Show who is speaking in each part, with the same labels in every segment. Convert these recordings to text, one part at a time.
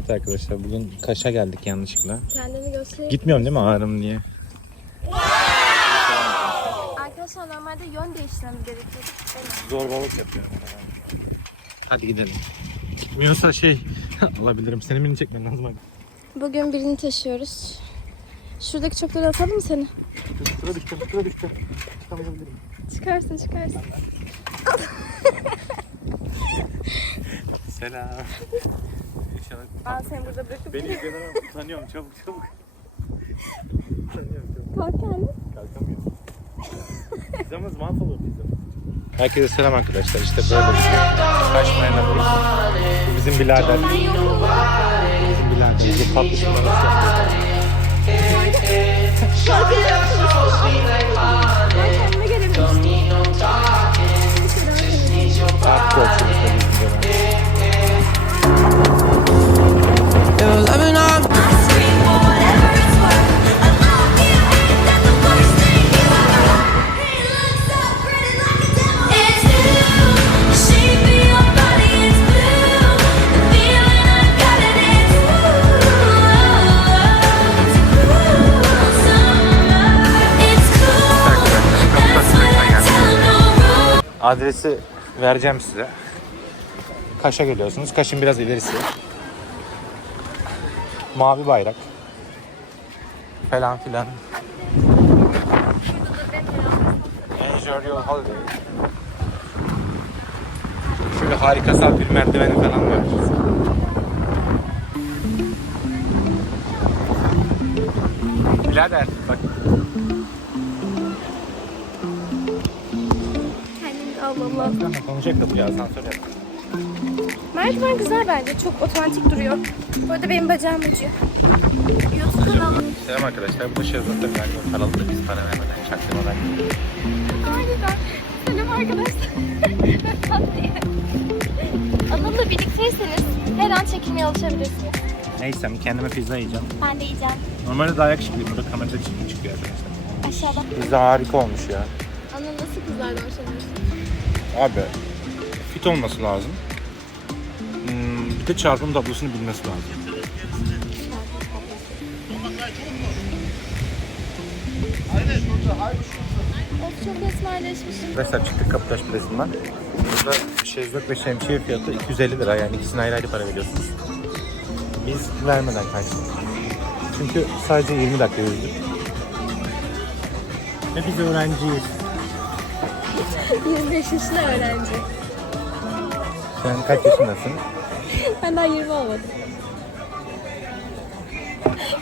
Speaker 1: Evet arkadaşlar bugün Kaş'a geldik yanlışlıkla.
Speaker 2: Kendini göstereyim.
Speaker 1: Gitmiyorum değil mi ağrım diye?
Speaker 2: Arkadaşlar normalde yön değiştirmem gerekiyordu.
Speaker 1: Zorbalık yapıyorum. Hadi gidelim. Gitmiyorsa şey alabilirim. Senin birini çekmen lazım hadi.
Speaker 2: Bugün birini taşıyoruz. Şuradaki çöpleri atalım mı seni?
Speaker 1: Şura düştü, şura düştü. Çıkamayabilirim.
Speaker 2: Çıkarsın çıkarsın.
Speaker 1: Selam.
Speaker 2: Ben seni burada bırakıp
Speaker 1: Beni izlemem. Tanıyorum çabuk çabuk. Tanıyorum çabuk.
Speaker 2: kalk kendin.
Speaker 1: Kalkamıyorum. Pizzamız mahvolur pizzamız. Herkese selam arkadaşlar. İşte böyle bir şey. Kaçmaya da burası. Bu bizim birader. Bizim birader. Bizim tatlı şunları
Speaker 2: Ben kendime gelememiştim.
Speaker 1: Olsun Adresi vereceğim size. Kaş'a geliyorsunuz. Kaş'ın biraz ilerisi. Mavi bayrak. Falan filan. Enjoy your holiday. Şöyle harikasal bir merdiveni falan var. Birader bak Konuşacak da bu ya asansör yap.
Speaker 2: Merdiven güzel bence. Çok otantik duruyor. Bu arada benim bacağım acıyor. YouTube kanalı.
Speaker 1: Selam arkadaşlar. Bu şezlongda galiba paralı da biz para vermeden çaktırmadan.
Speaker 2: Harika. Selam arkadaşlar. Anıl'la birlikteyseniz her an çekimeye alışabilirsiniz.
Speaker 1: Neyse kendime pizza yiyeceğim.
Speaker 2: Ben de yiyeceğim.
Speaker 1: Normalde daha yakışıklıyım. Burada kamerada çekim çıkıyor arkadaşlar.
Speaker 2: Aşağıda.
Speaker 1: Pizza harika olmuş ya.
Speaker 2: Anıl nasıl kızlardan hoşlanıyorsun?
Speaker 1: Abi fit olması lazım. Hmm, bir de çarpım tablosunu bilmesi lazım.
Speaker 2: Of çok esmerleşmişim.
Speaker 1: Arkadaşlar çıktık Kapıtaş Plaza'dan. Burada şezlong ve şemsiye fiyatı 250 lira yani ikisine ayrı ayrı para veriyorsunuz. Biz vermeden kaçtık. Çünkü sadece 20 dakika yürüdük. Ve biz öğrenciyiz.
Speaker 2: 25 yaşında öğrenci.
Speaker 1: Sen kaç yaşındasın?
Speaker 2: Ben daha 20 olmadım.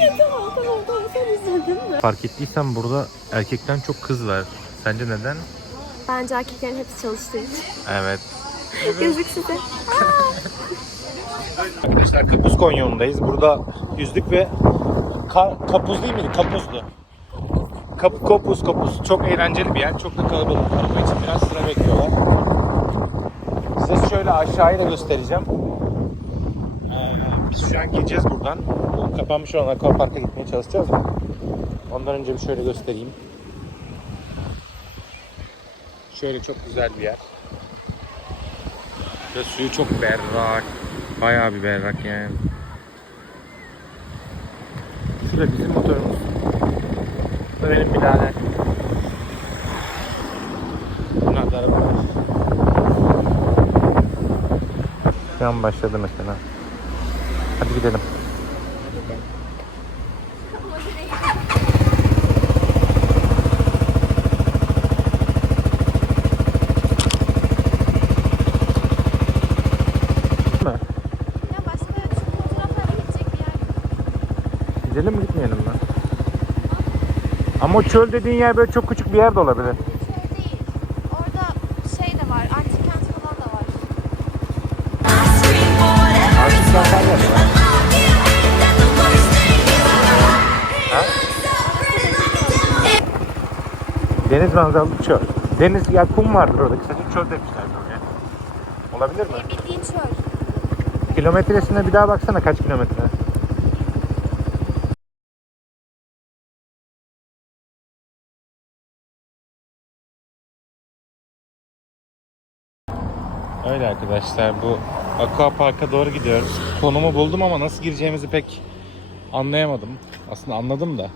Speaker 2: ya tamam tamam tamam sen üzüldün mü?
Speaker 1: Fark ettiysen burada erkekten çok kız var. Sence neden?
Speaker 2: Bence erkeklerin hepsi çalıştığı için.
Speaker 1: Evet.
Speaker 2: Yazık size.
Speaker 1: Arkadaşlar Kapuz Konya'ndayız. Burada yüzdük ve ka- kapuz değil miydi? Kapuzdu. Kap kopuz kopuz. Çok eğlenceli bir yer. Çok da kalabalık. Araba için biraz sıra bekliyorlar. Size şöyle aşağıyı da göstereceğim. Ee, biz şu an gideceğiz buradan. Bu kapanmış olan akvaparka gitmeye çalışacağız? Ondan önce bir şöyle göstereyim. Şöyle çok güzel bir yer. Ve suyu çok berrak. Bayağı bir berrak yani. Şurada bizim motorumuz. Bu da benim birader. Bunlar da arabalar. Şu an başladı mesela. Hadi gidelim.
Speaker 2: bir.
Speaker 1: Gidelim mi gitmeyelim mi? Ama o çöl dediğin yer böyle çok küçük bir yer de olabilir.
Speaker 2: Şöyle değil. Orada şey de var. Antik kent falan da var.
Speaker 1: Artık sen kar var. Ha? Deniz manzaralı çöl. Deniz ya kum vardır orada. Kısaca çöl demişler oraya. Olabilir mi?
Speaker 2: Bildiğin çöl.
Speaker 1: Kilometresine bir daha baksana kaç kilometre? Öyle arkadaşlar bu Aqua Park'a doğru gidiyoruz. Konumu buldum ama nasıl gireceğimizi pek anlayamadım. Aslında anladım da.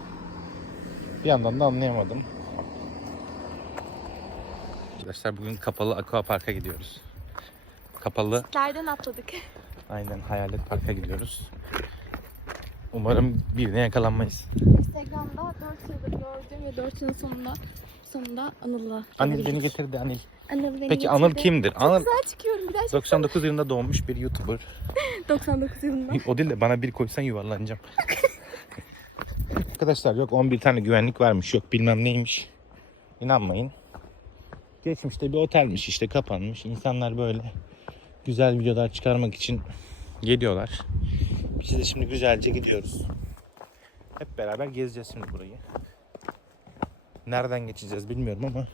Speaker 1: Bir yandan da anlayamadım. Arkadaşlar bugün kapalı Aqua Park'a gidiyoruz. Kapalı
Speaker 2: Nereden atladık?
Speaker 1: aynen Hayalet Park'a gidiyoruz. Umarım birine yakalanmayız.
Speaker 2: Instagram'da 4 yıldır gördüğüm ve 4 yılın sonunda sonunda Anıl'la.
Speaker 1: Anil beni getirdi Anil.
Speaker 2: Anıl beni
Speaker 1: Peki Anıl
Speaker 2: getirdi.
Speaker 1: kimdir? Anıl
Speaker 2: Güzel çıkıyorum bir daha çık-
Speaker 1: 99 yılında doğmuş bir YouTuber.
Speaker 2: 99 yılında.
Speaker 1: O değil de bana bir koysan yuvarlanacağım. Arkadaşlar yok 11 tane güvenlik varmış yok bilmem neymiş. İnanmayın. Geçmişte bir otelmiş işte kapanmış. İnsanlar böyle güzel videolar çıkarmak için geliyorlar. Biz de şimdi güzelce gidiyoruz. Hep beraber gezeceğiz şimdi burayı. Nereden geçeceğiz bilmiyorum ama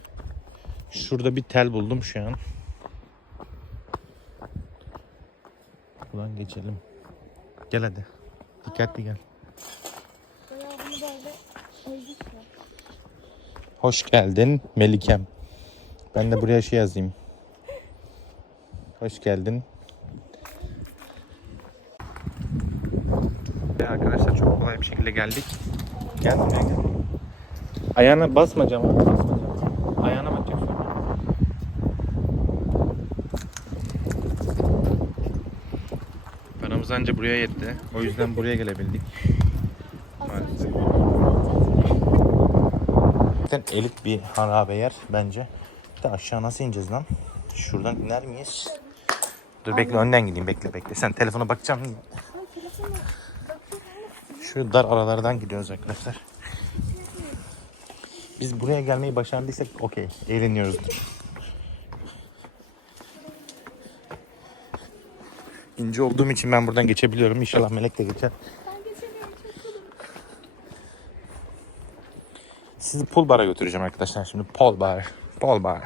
Speaker 1: şurada bir tel buldum şu an. Ulan geçelim. Gel hadi. Dikkatli gel. Hoş geldin Melikem. Ben de buraya şey yazayım. Hoş geldin. Arkadaşlar çok kolay bir şekilde geldik. Gel buraya gel. Ayağına basma cama. Basma cama. Ayağına batacak sonra. Paramız anca buraya yetti. O yüzden buraya gelebildik. Maalesef. Zaten elit bir harabe yer bence. Bir de aşağı nasıl ineceğiz lan? Şuradan iner miyiz? Dur bekle önden gideyim bekle bekle. Sen telefona bakacağım. Şu dar aralardan gidiyoruz arkadaşlar. Biz buraya gelmeyi başardıysak okey. Eğleniyoruzdur. İnce olduğum için ben buradan geçebiliyorum. İnşallah Melek de geçer. Sizi pool bara götüreceğim arkadaşlar şimdi. Pool bar. Pool bar.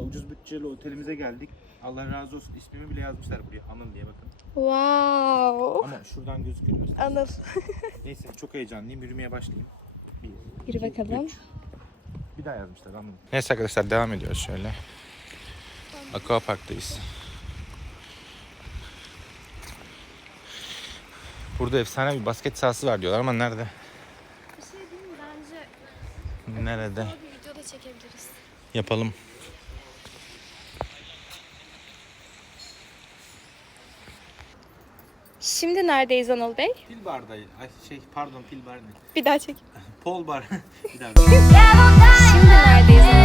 Speaker 1: Ucuz bütçeli otelimize geldik. Allah razı olsun. İsmimi bile yazmışlar buraya. Anıl diye bakın.
Speaker 2: Wow.
Speaker 1: Ama şuradan gözüküyor.
Speaker 2: Anıl.
Speaker 1: Neyse çok heyecanlıyım. Yürümeye başlayayım. Bir,
Speaker 2: Yürü
Speaker 1: iki,
Speaker 2: bakalım.
Speaker 1: üç. Bir daha yazmışlar anladım. Neyse arkadaşlar devam ediyoruz şöyle. Aqua Park'tayız. Burada efsane bir basket sahası var diyorlar ama nerede?
Speaker 2: Bir şey diyeyim mi? Bence
Speaker 1: Nerede?
Speaker 2: bir videoda çekebiliriz.
Speaker 1: Yapalım.
Speaker 2: Şimdi neredeyiz Anıl Bey?
Speaker 1: Pil bardayız. Ay şey pardon pil bar değil.
Speaker 2: Bir daha çek.
Speaker 1: Pol bar. bir daha.
Speaker 2: Şimdi neredeyiz Anıl Bey?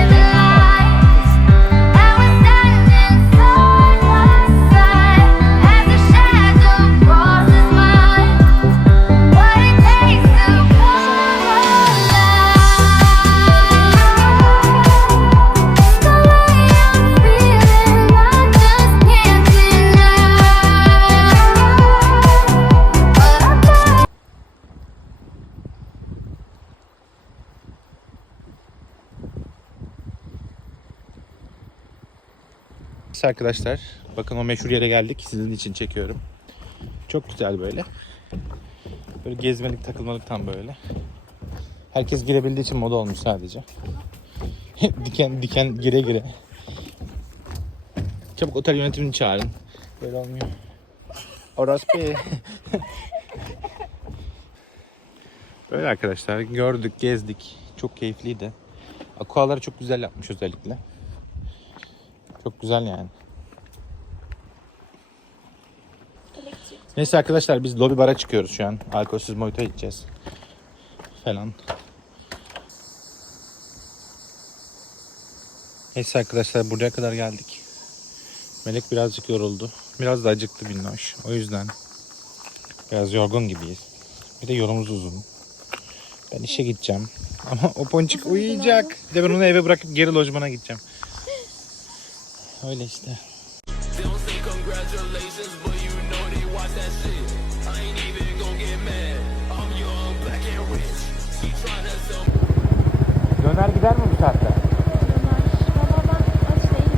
Speaker 1: Arkadaşlar bakın o meşhur yere geldik. Sizin için çekiyorum. Çok güzel böyle. Böyle gezmelik takılmalık tam böyle. Herkes girebildiği için moda olmuş sadece. diken diken gire gire. Çabuk otel yönetimini çağırın. Böyle olmuyor. Orası bir. Böyle arkadaşlar gördük, gezdik. Çok keyifliydi. Aquaları çok güzel yapmış özellikle. Çok güzel yani. Neyse arkadaşlar biz lobi bara çıkıyoruz şu an. Alkolsüz mojito içeceğiz. Falan. Neyse arkadaşlar buraya kadar geldik. Melek birazcık yoruldu. Biraz da acıktı Binnoş. O yüzden biraz yorgun gibiyiz. Bir de yolumuz uzun. Ben işe gideceğim. Ama o ponçik uyuyacak. Bir de ben onu eve bırakıp geri lojmana gideceğim. Öyle işte. Döner gider mi bu saatte?
Speaker 2: Valla ben aç değilim.